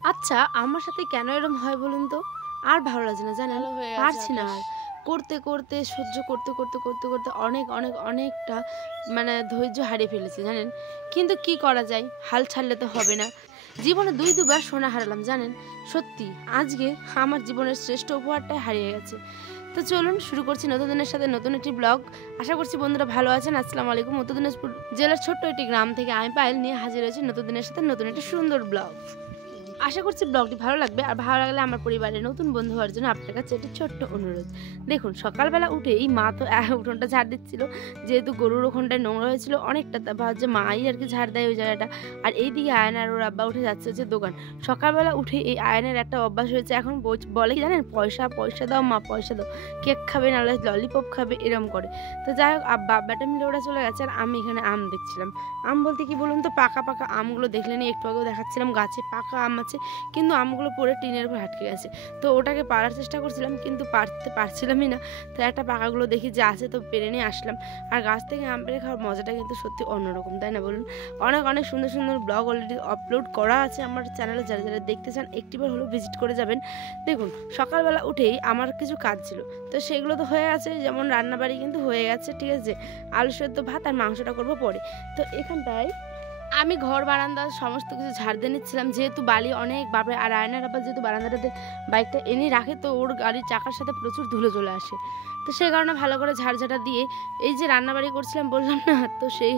আচ্ছা, আমার সাথে কেন এরকম হয় বলুন তো? আর ভালো লাগছে না জানেন? কালো হয়ে আছে পারছি না আকাশ। আর। করতে সহ্য করতে অনেকটা মানে ধৈর্য হারিয়ে ফেলেছি জানেন? কিন্তু কি করা যায়? হাল ছাড়লে তো হবে না। জীবনে ২ বার সোনা হারালাম জানেন? সত্যি আজকে আমার জীবনের শ্রেষ্ঠ উপহারটাই হারিয়ে গেছে। তো চলুন শুরু করছি নতুন দিনের সাথে নতুন একটি ব্লগ। আশা করছি বন্ধুরা ভালো আছেন। আসসালামু আলাইকুম। উত্তর দিনাজপুর জেলার ছোট্ট একটি গ্রাম থেকে আমি পায়েল নিয়ে হাজির হয়েছি নতুন দিনের সাথে নতুন একটি সুন্দর ব্লগ। আশা করছি ব্লগটি ভালো লাগবে। আর ভালো লাগলে আমার পরিবারের নতুন বন্ধু হওয়ার জন্য আপনার কাছে একটি ছোট্ট অনুরোধ। দেখুন সকালবেলা উঠেই মা তো উঠোনটা ঝাড় দিচ্ছিল। যেহেতু গরুর ওখানটায় নোংরা হয়েছিল অনেকটা, তা ভাবছে মাই আরকি ঝাড় দেয় ওই জায়গাটা। আর এইদিকে আয়ন আর ওর আব্বা উঠে যাচ্ছে হচ্ছে দোকান। সকালবেলা উঠে এই আয়নের একটা অভ্যাস হয়েছে, এখন বলে কি জানেন? পয়সা দাও মা, পয়সা দাও। কেক খাবে নাহলে ললিপপ খাবে এরম করে। তো যাই হোক আব্বা মিলে ওরা চলে গেছে আর আমি এখানে আম দেখছিলাম। আম বলতে কি বলুন তো, পাকা আমগুলো দেখলেনই, একটু আগেও দেখাচ্ছিলাম গাছে পাকা আম আছে, কিন্তু আমগুলো পড়ে টিনের উপর আটকে গেছে। তো ওটাকে পাড়ার চেষ্টা করছিলাম কিন্তু পারছিলামই না। তো একটা পাকাগুলো দেখি যে আছে তো পেরে নিয়ে আসলাম। আর গাছ থেকে আম পেড়ে খাওয়ার মজাটা কিন্তু সত্যি অন্যরকম, তাই না বলুন? অনেক সুন্দর ব্লগ অলরেডি আপলোড করা আছে আমার চ্যানেলে, যারা দেখতে চান একটিবার হলেও ভিজিট করে যাবেন। দেখুন সকালবেলা উঠেই আমার কিছু কাজ ছিল, তো সেগুলো তো হয়ে আছে, যেমন রান্নাবাড়ি কিন্তু হয়ে গেছে, ঠিক আছে? আলু সেদ্ধ ভাত আর মাংসটা করবো পরে। তো এখানটায় আমি ঘর বারান্দা সমস্ত কিছু ঝাড় দিয়ে নিচ্ছিলাম, যেহেতু বালি অনেক বাপরে। আর আয়নার আবার যেহেতু বারান্দাটাতে বাইকটা এনে রাখে, তো ওর গাড়ির চাকার সাথে প্রচুর ধুলো চলে আসে। তো সেই কারণে ভালো করে ঝাড়ঝাটা দিয়ে এই যে রান্নাবাড়ি করছিলাম বললাম না, তো সেই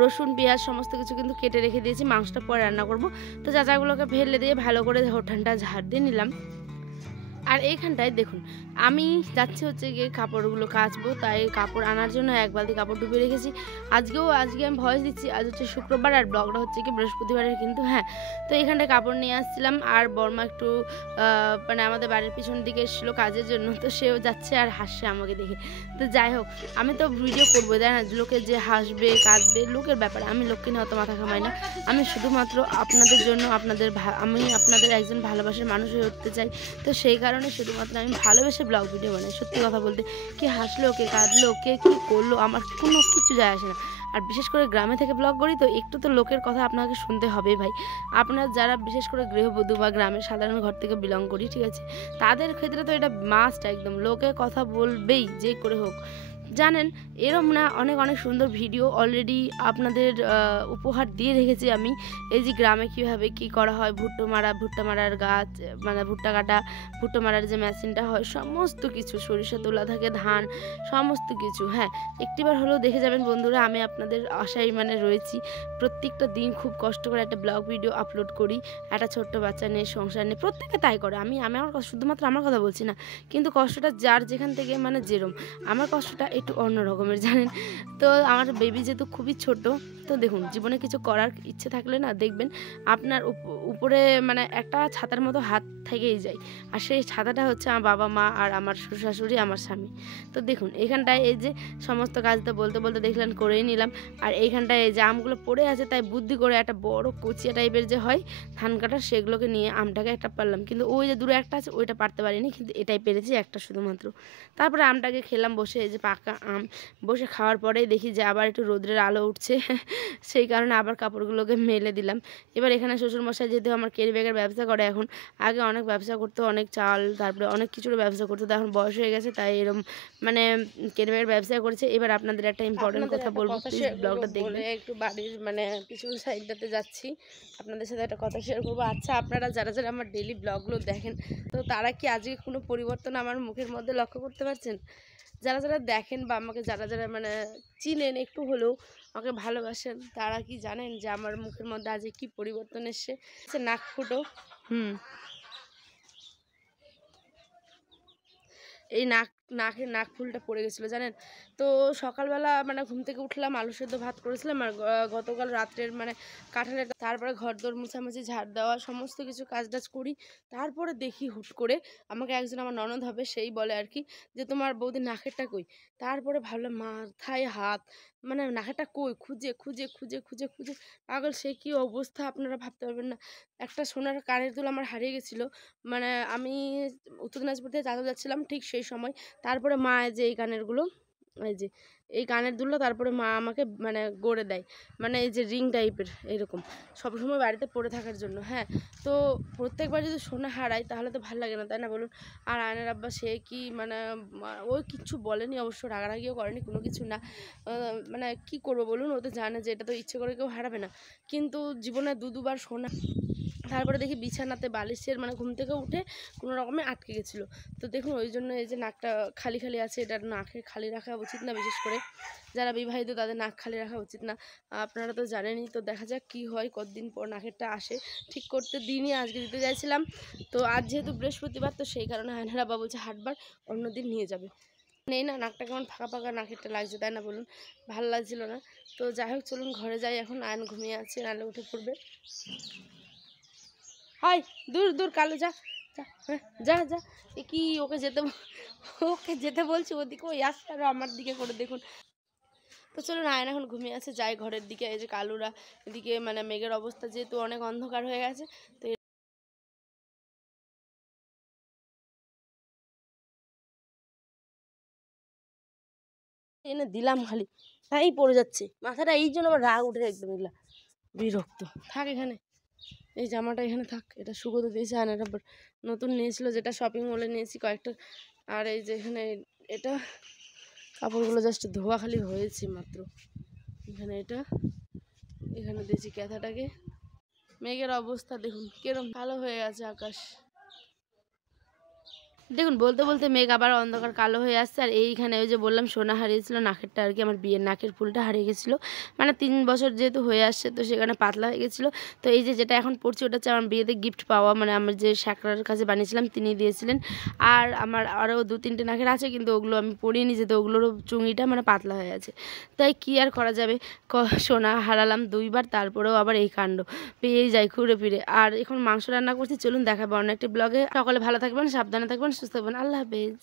রসুন পেঁয়াজ সমস্ত কিছু কিন্তু কেটে রেখে দিয়েছি, মাংসটা পরে রান্না করব। তো চাচাগুলোকে ফেলে দিয়ে ভালো করে হোঠানটা ঝাড় দিয়ে নিলাম। আর এইখানটায় দেখুন আমি যাচ্ছি হচ্ছে গিয়ে কাপড়গুলো কাচবো, তাই কাপড় আনার জন্য এক বালতি কাপড় ডুবিয়ে রেখেছি। আজকে আমি ভয়েস দিচ্ছি, আজ হচ্ছে শুক্রবার আর ব্লগটা হচ্ছে কি বৃহস্পতিবারের কিন্তু, হ্যাঁ। তো এইখানটায় কাপড় নিয়ে আসছিলাম আর বর্মা একটু মানে আমাদের বাড়ির পিছন দিকে এসেছিলো কাজের জন্য, তো সেও যাচ্ছে আর হাসছে আমাকে দেখে। তো যাই হোক আমি তো ভিডিও করবো, তাই না? লোকে যে হাসবে কাঁদবে লোকের ব্যাপারে, আমি লোককে নিয়ে অত মাথা ঘামাই না। আমি শুধুমাত্র আপনাদের জন্য আমি আপনাদের একজন ভালোবাসার মানুষ হয়ে উঠতে চাই। তো সেই কারণে শুধুমাত্র আমি ভালোবেসে ব্লগ ভিডিও বানাই। সত্যি কথা বলতে, কে হাসলো কে কাঁদলো কে কী করলো আমার কোনো কিছু যায় আসে না। আর বিশেষ করে গ্রামে থেকে ব্লগ করি, তো একটু তো লোকের কথা আপনাকে শুনতে হবেই ভাই। আপনার যারা বিশেষ করে গৃহবধূ বা গ্রামের সাধারণ ঘর থেকে বিলং করি, ঠিক আছে, তাদের ক্ষেত্রে তো এটা মাস্ট, একদম লোকের কথা বলবেই যে করে হোক। জানেন এরম না অনেক সুন্দর ভিডিও অলরেডি আপনাদের উপহার দিয়ে রেখেছি আমি। এই যে গ্রামে কীভাবে কী করা হয়, ভুট্টা মারার গাছ, মানে ভুট্টা কাটা, ভুট্টা মারার যে মেশিনটা হয়, সমস্ত কিছু, সরিষা তোলা থাকে, ধান, সমস্ত কিছু, হ্যাঁ। একটিবার হলেও দেখে যাবেন বন্ধুরা, আমি আপনাদের আশায় মানে রয়েছি। প্রত্যেকটা দিন খুব কষ্ট করে একটা ব্লগ ভিডিও আপলোড করি, একটা ছোট্ট বাচ্চা নিয়ে, সংসার নিয়ে, প্রত্যেকে তাই করে। আমি আমার শুধুমাত্র আমার কথা বলছি না, কিন্তু কষ্টটা যার যেখান থেকে মানে যেরম, আমার কষ্টটা একটু অন্য রকমের জানেন। তো আমার বেবি যেহেতু খুবই ছোট, তো দেখুন জীবনে কিছু করার ইচ্ছে থাকলে না দেখবেন আপনার উপরে মানে একটা ছাতার মতো হাত থেকেই যায়। আর সেই ছাতাটা হচ্ছে আমার বাবা মা আর আমার শ্বশুর শাশুড়ি, আমার স্বামী। তো দেখুন এখানটায় এই যে সমস্ত কাজ তো বলতে দেখলেন করেই নিলাম। আর এইখানটায় এই যে আমগুলো পড়ে আছে, তাই বুদ্ধি করে একটা বড় কচিয়া টাইপের যে হয় ধান কাটার, সেগুলোকে নিয়ে আমটাকে একটা পারলাম, কিন্তু ওই যে দূরে একটা আছে ওইটা পারতে পারিনি, কিন্তু এটাই পেরেছি একটা শুধুমাত্র। তারপরে আমটাকে খেলাম বসে, এই যে পাকা আম বসে খাওয়ার পরেই দেখি যে আবার একটু রোদ্রের আলো উঠছে সেই কারণে আবার কাপড়গুলোকে মেলে দিলাম। এবার এখানে শ্বশুরমশাই যেহেতু আমার ক্যারি ব্যাগের ব্যবসা করে এখন, আগে অনেক ব্যবসা করতো, অনেক চাল তারপরে অনেক কিছুর ব্যবসা করতো, তো এখন বয়স হয়ে গেছে তাই এরকম মানে ক্যারি ব্যাগের ব্যবসা করেছে। এবার আপনাদের একটা ইম্পর্টেন্ট কথা বলবো, প্লিজ ব্লগটা দেখবেন। একটু বাড়ির মানে পিছন সাইডটাতে যাচ্ছি, আপনাদের সাথে একটা কথা শেয়ার করবো। আচ্ছা আপনারা যারা আমার ডেইলি ব্লগগুলো দেখেন, তো তারা কি আজকে কোনো পরিবর্তন আমার মুখের মধ্যে লক্ষ্য করতে পারছেন? যারা দেখেন বা আমাকে যারা মানে চিনেন একটু হলেও, আমাকে ভালোবাসেন, তারা কি জানেন যে আমার মুখের মধ্যে আজকে কি পরিবর্তন এসছে? নাক ফুটো, হুম, এই নাক ফুলটা পড়ে গেছিলো জানেন। তো সকালবেলা মানে ঘুম থেকে উঠলাম, আলু সেদ্ধ ভাত করেছিলাম, আর গতকাল রাত্রের মানে কাঁঠালের, তারপরে ঘরদোর মুছামুছি ঝাড় দেওয়া সমস্ত কিছু কাজ টাজ করি। তারপরে দেখি হুট করে আমাকে একজন আমার ননদ হবে সেই বলে আর কি, যে তোমার বৌদি নাকেরটা কই? তারপরে ভাবলাম মাথায় হাত, মানে নাকেরটা কই, খুঁজে পাগল, সে কি অবস্থা আপনারা ভাবতে পারবেন না। একটা সোনার কানের দুল আমার হারিয়ে গেছিলো, মানে আমি উত্তর দিনাজপুর থেকে চাঁদা যাচ্ছিলাম ঠিক সেই সময়। তারপরে মা যে এই কানেরগুলো এই যে এই কানের দুলটা তারপরে মা আমাকে মানে গড়ে দেয়, মানে এই যে রিং টাইপের এইরকম সবসময় বাড়িতে পরে থাকার জন্য। হ্যাঁ, তো প্রত্যেকবার যদি সোনা হারাই তাহলে তো ভালো লাগে না, তাই না বলুন? আর আয়নের আব্বা সে কি মানে ওই কিচ্ছু বলেনি, অবশ্য রাগারাগিও করেনি, কোনো কিছু না। মানে কি করবো বলুন, ও তো জানে যে এটা তো ইচ্ছে করে কেউ হারাবে না, কিন্তু জীবনে দুবার সোনা। তারপরে দেখি বিছানাতে বালিশের মানে ঘুম থেকে উঠে কোনো রকমে আটকে গেছিলো। তো দেখুন ওই জন্য এই যে নাকটা খালি খালি আছে, এটা নাকে খালি রাখা উচিত না, বিশেষ করে যারা বিবাহিত তাদের নাক খালি রাখা উচিত না, আপনারা তো জানেনই। তো দেখা যাক কি হয়, কতদিন পর নাকেরটা আসে, ঠিক করতে দিনই আজকে দিতে চাইছিলাম। তো আজ যেহেতু বৃহস্পতিবার, তো সেই কারণে আয়নার আব্বা বলছে হাটবার অন্য দিন নিয়ে যাবে। নেই না, নাকটা কেমন ফাঁকা ফাঁকা নাকেরটা লাগছে, তাই না বলুন? ভালো লাগছিল না। তো যাই হোক চলুন ঘরে যাই, এখন আয়ন ঘুমিয়ে আছে, নাহলে উঠে পড়বে। হাই, দূর দূর কালো, যা যা, হ্যাঁ যা যা। এ কি ওকে যেতে বলছি ওদিকে, ওই আসছে আরো আমার দিকে করে, দেখুন। তো চলুন আয়ন এখন ঘুমিয়ে আছে, যাই ঘরের দিকে। এই যে কালুরা এদিকে মানে মেঘের অবস্থা যেহেতু অনেক অন্ধকার হয়ে গেছে, তো এনে দিলাম খালি, তাই পড়ে যাচ্ছে মাথাটা, এই জন্য আবার রাগ উঠে একদম, এগুলা বিরক্ত। থাক এখানে, এই জামাটা এখানে থাক, এটা শুকোতে দিয়েছে। আর এটা নতুন নিয়েছিল, যেটা শপিং মলে নিয়েছি কয়েকটা। আর এই যে এখানে এটা কাপড়গুলো জাস্ট ধোয়া খালি হয়েছে মাত্র। এখানে এটা এখানে দিয়েছি ক্যাথাটাকে। মেঘের অবস্থা দেখুন কিরম কালো হয়ে গেছে আকাশ। দেখুন বলতে বলতে মেঘ আবার অন্ধকার কালো হয়ে আসছে। আর এইখানে ওই যে বললাম সোনা হারিয়েছিল, নাকেরটা আর কি, আমার বিয়ের নাকের ফুলটা হারিয়ে গেছিলো। মানে 3 বছর যেহেতু হয়ে আসছে, তো সেখানে পাতলা হয়ে গেছিলো। তো এই যে যেটা এখন পড়ছি, ওটা হচ্ছে আমার বিয়েতে গিফট পাওয়া, মানে আমার যে শাকরার কাছে বানিয়েছিলাম তিনি দিয়েছিলেন। আর আমার আরও 2-3টে নাকের আছে, কিন্তু ওগুলো আমি পরিনি, যেহেতু ওগুলোরও চুঙিটা মানে পাতলা হয়ে আছে। তাই কি আর করা যাবে, সোনা হারালাম 2বার, তারপরেও আবার এই কাণ্ড, পেয়েই যাই ঘুরে ফিরে। আর এখন মাংস রান্না করছি, চলুন দেখাবো অন্য একটি ব্লগে। সকলে ভালো থাকবেন, সাবধানে থাকবেন, সুস্থ থাকবেন। আল্লাহ হাফেজ।